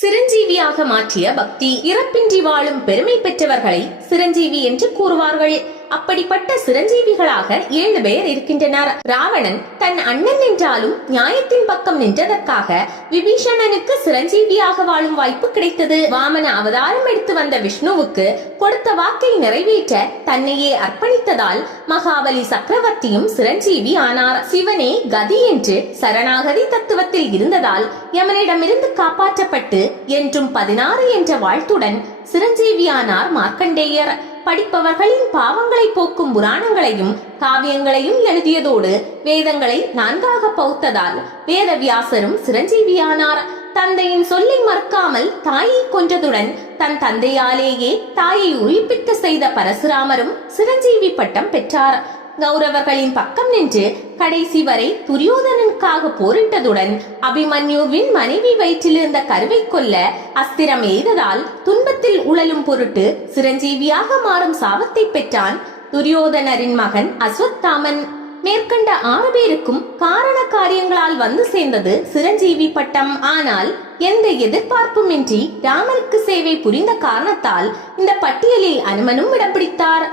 சிரஞ்சீவியாக மாற்றிய பக்தி. இறப்பின்றி வாழும் பெருமை பெற்றவர்களை சிரஞ்சீவி என்று கூறுவார்கள். அப்படிப்பட்ட சிரஞ்சீவிகளாக 7 பேர் இருக்கின்றனர். ராவணன் தன் அண்ணன் என்றாலும் நியாயத்தின் பக்கம் நின்றதற்காக விபீஷணனுக்கு சிரஞ்சீவியாக வாழும் வாய்ப்பு கிடைத்தது. வாமன அவதாரம் எடுத்து வந்த விஷ்ணுவுக்கு கொடுத்த வாக்கை நிறைவேற்ற தன்னையே அர்ப்பணித்ததால் மகாபலி சக்கரவர்த்தியும் சிரஞ்சீவி ஆனார். சிவனே கதி என்று சரணாகதி தத்துவத்தில் இருந்ததால் யமனிடமிருந்து காப்பாற்றப்பட்டு என்றும் 16 என்ற வாழ்த்துடன் சிரஞ்சீவியானார் மார்க்கண்டேயர். படிப்பவர்களின் பாவங்களை போக்கும் புராணங்களையும் காவியங்களையும் எழுதியதோடு வேதங்களை 4ஆக பகுத்ததால் வேதவியாசரும் சிரஞ்சீவியானார். தந்தையின் சொல்லை மறுக்காமல் தாயை கொன்றதுடன் தன் தந்தையாலேயே தாயை உயிர்ப்பிக்க செய்த பரசுராமரும் சிரஞ்சீவி பட்டம் பெற்றார். கௌரவர்களின் பக்கம் நின்று கடைசி வரை துரியோதனனுக்காக போரிட்டதுடன் அபிமன்யுவின் மனைவி வயிற்றிலிருந்த கருவை கொல்ல அஸ்திரம் எய்ததால் துன்பத்தில் உழலும் பொருட்டு சிரஞ்சீவியாக மாறும் சாபத்தை பெற்றான் துரியோதனரின் மகன் அஸ்வத்தாமன். மேற்கண்ட 6 பேருக்கும் காரண காரியங்களால் வந்து சேர்ந்தது சிரஞ்சீவி பட்டம். ஆனால் எந்த எதிர்பார்ப்புமின்றி ராமனுக்கு சேவை புரிந்த காரணத்தால் இந்த பட்டியலில் அனுமனும் இடம் பிடித்தார்.